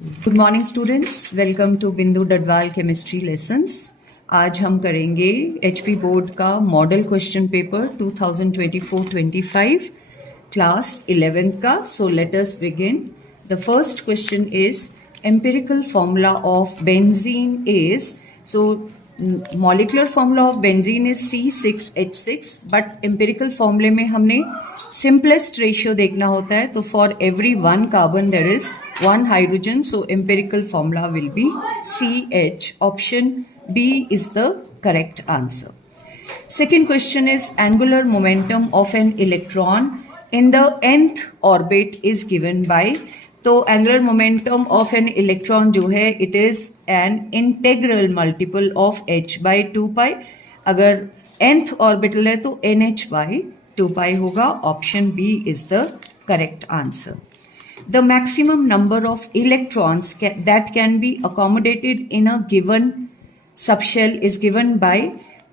Good morning students, welcome to Bindu Dadwal chemistry lessons. आज हम करेंगे एचपी बोर्ड का model question paper 2024-25 class 11th का। So let us begin. The first question is empirical formula of benzene is, so molecular formula of benzene is C6H6, but empirical फॉर्मूले में हमने simplest ratio देखना होता है। तो for every one carbon there is one hydrogen, so empirical formula will be CH. Option B is the correct answer. Second question is angular momentum of an electron in the nth orbit is given by, तो angular momentum of an electron जो है it is an integral multiple of h by 2 pi. अगर nth orbital है तो nh by 2 pi होगा। Option B is the correct answer. The maximum number of electrons that can be accommodated in a given subshell is given by,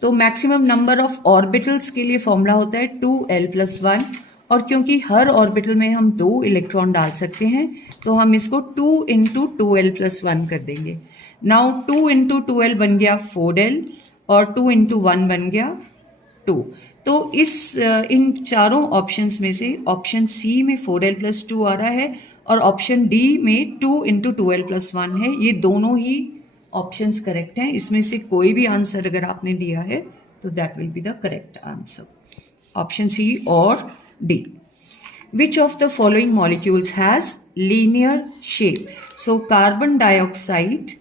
तो maximum number of orbitals के लिए formula होता है 2l+1, और क्योंकि हर orbital में हम 2 इलेक्ट्रॉन डाल सकते हैं तो हम इसको 2 × 2l+1 कर देंगे। नाउ 2 × 2l बन गया 4l और 2 × 1 बन गया 2। तो इन चारों ऑप्शंस में से ऑप्शन सी में 4l+2 आ रहा है और ऑप्शन डी में 2 × 2l+1 है। ये दोनों ही ऑप्शंस करेक्ट हैं। इसमें से कोई भी आंसर अगर आपने दिया है तो that will be the correct answer, option C और D. Which of the following molecules has linear shape? So carbon dioxide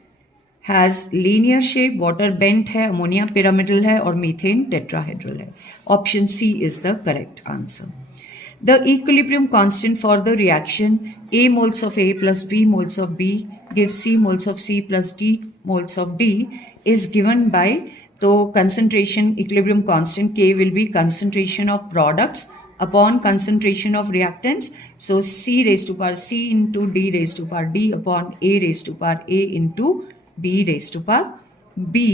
has linear shape, water bent है, ammonia pyramidal है और methane tetrahedral है। Option C is the correct answer. The equilibrium constant for the reaction A moles of A plus B moles of B gives C moles of C plus D moles of D is given by, तो concentration equilibrium constant K will be concentration of products upon concentration of reactants. So C raised to power C into D raised to power D upon A raised to power A into B raised to power B.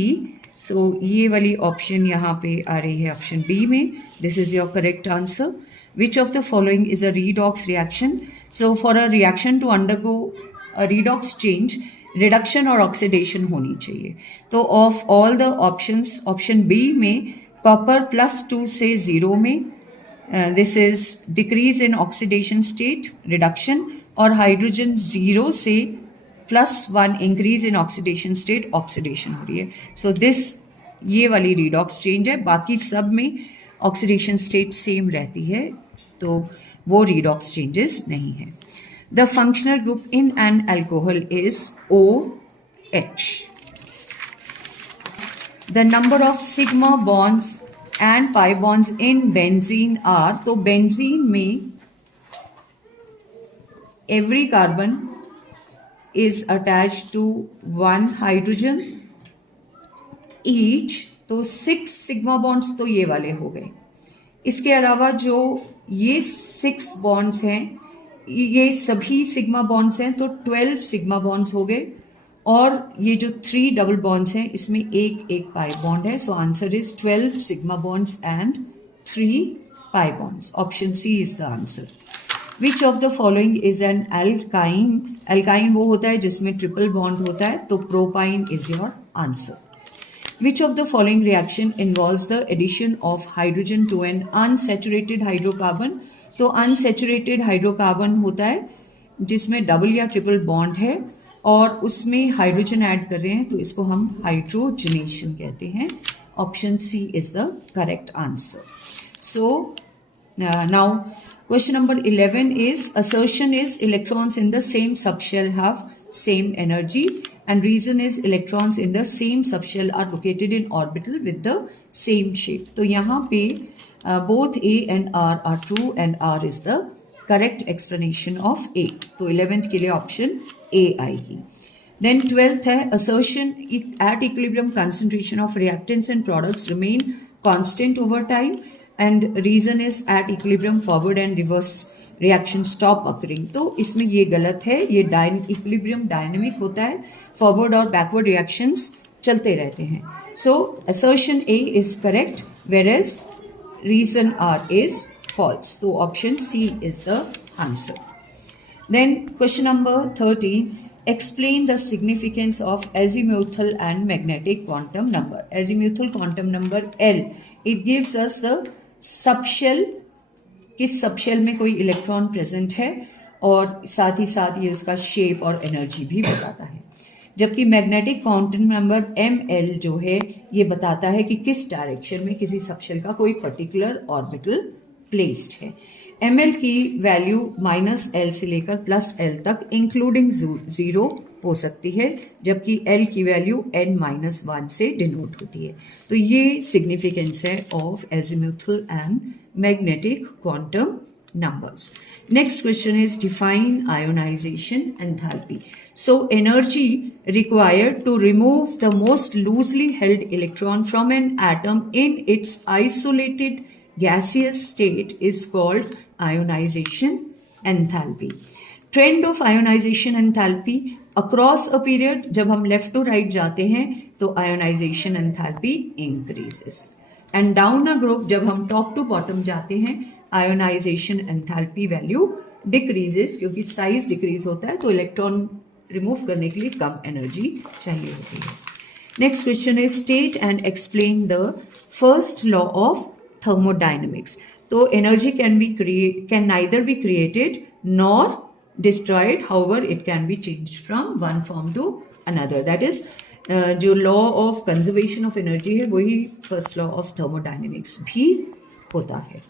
So ये वाली option यहाँ पे आ रही है option B में। This is your correct answer. Which of the following is a redox reaction? So for a reaction to undergo a redox change, reduction और oxidation होनी चाहिए। तो of all the options, option B में copper +2 से 0 में, this is decrease in oxidation state, reduction, और hydrogen 0 से +1 increase in oxidation state, oxidation हो रही है। So this ये वाली redox change है। बाकी सब में ऑक्सीडेशन स्टेट सेम रहती है, तो वो redox changes नहीं है। The functional group in an alcohol is OH। The number of sigma bonds and pi bonds in benzene are, तो बेंजीन में every carbon is attached to 1 hydrogen each, तो 6 sigma bonds तो ये वाले हो गए। इसके अलावा जो ये 6 बॉन्ड्स हैं ये सभी सिग्मा बॉन्ड्स हैं, तो 12 सिग्मा बॉन्ड्स हो गए, और ये जो 3 डबल बॉन्ड्स हैं इसमें एक पाई बॉन्ड है। So answer is 12 sigma bonds and 3 pi bonds. Option C is the answer. Which of the following is an alkyne? Alkyne वो होता है जिसमें ट्रिपल बॉन्ड होता है, तो propyne is your answer. Which of the following reaction involves the addition of hydrogen to an unsaturated hydrocarbon? तो unsaturated hydrocarbon होता है जिसमें डबल या ट्रिपल बॉन्ड है और उसमें हाइड्रोजन ऐड कर रहे हैं, तो इसको हम हाइड्रोजनेशन कहते हैं। Option C is the correct answer. So now question number 11 is assertion is electrons in the same subshell have same energy, and reason is electrons in the same subshell are located in orbital with the same shape. तो यहाँ पे both A and R are true and R is the correct explanation of A. तो 11th के लिए option A आएगी। Then 12th है assertion at equilibrium concentration of reactants and products remain constant over time, and reason is at equilibrium forward and reverse reaction stop occurring. तो इसमें ये गलत है, ये इक्विलिब्रियम डायनेमिक होता है, फॉरवर्ड और बैकवर्ड रिएक्शंस चलते रहते हैं। सो assertion A is correct whereas reason R is false. तो option C is the answer. Then question number 13, explain the significance of azimuthal and magnetic quantum number. Azimuthal quantum number L, it gives us the subshell, किस subshell में कोई electron present है, और साथ ही साथ ये उसका शेप और एनर्जी भी बताता है। जबकि मैग्नेटिक क्वांटम नंबर ML जो है ये बताता है कि किस डायरेक्शन में किसी सबशेल का कोई पर्टिकुलर ऑर्बिटल प्लेस्ड है। ML की वैल्यू -L से लेकर +L तक इंक्लूडिंग 0 हो सकती है, जबकि L की वैल्यू n-1 से डिनोट होती है। तो ये सिग्निफिकेंस है of azimuthal and magnetic quantum numbers. Next question is define ionization enthalpy. So energy required to remove the most loosely held electron from an atom in its isolated gaseous state is called ionization enthalpy. Trend of ionization enthalpy across a period, जब हम left to right जाते हैं तो ionization enthalpy increases, and down a group जब हम top to bottom जाते हैं ionisation enthalpy value decreases, क्योंकि साइज डिक्रीज होता है तो इलेक्ट्रॉन रिमूव करने के लिए कम एनर्जी चाहिए होती है। Next question is state and explain the first law of thermodynamics. तो energy can neither be created nor destroyed, however it can be changed from one form to another. That is जो law of conservation of energy है वही first law of thermodynamics भी होता है।